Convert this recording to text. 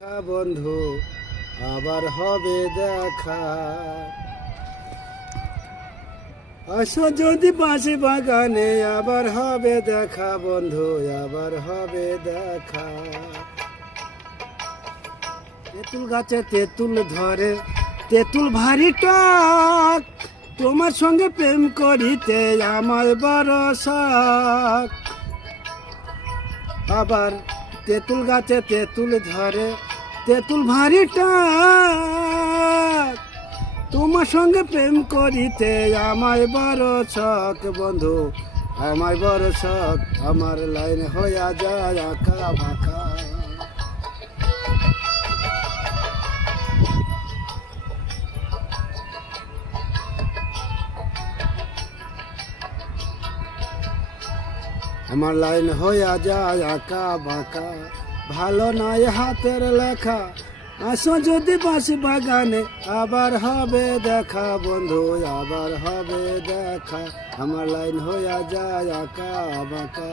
বন্ধু আবার হবে দেখা। আসো যদি বাঁশি বাগানে, আবার হবে দেখা বন্ধু, আবার হবে দেখা। তেঁতুল গাছে তেঁতুল ধরে, তেঁতুল ভারী টক, তোমার সঙ্গে প্রেম করিতে আমার বড় শখ। আবার তেঁতুল গাছে তেঁতুল ধরে, তেঁতুল ভারী টক, তোমার সঙ্গে প্রেম করিতে আমার বড় শখ বন্ধু, আমার বড় শখ। আমার লাইন হইয়া যায় আঁকা বাঁকা। আমার লাইন হইয়া যায় আঁকা বাঁকা, ভালো নয় হাতের লেখা। আসো যদি বাঁশি বাগানে, আবার হবে দেখা বন্ধু, আবার হবে দেখা। আমার লাইন হইয়া যায় আঁকা বাঁকা।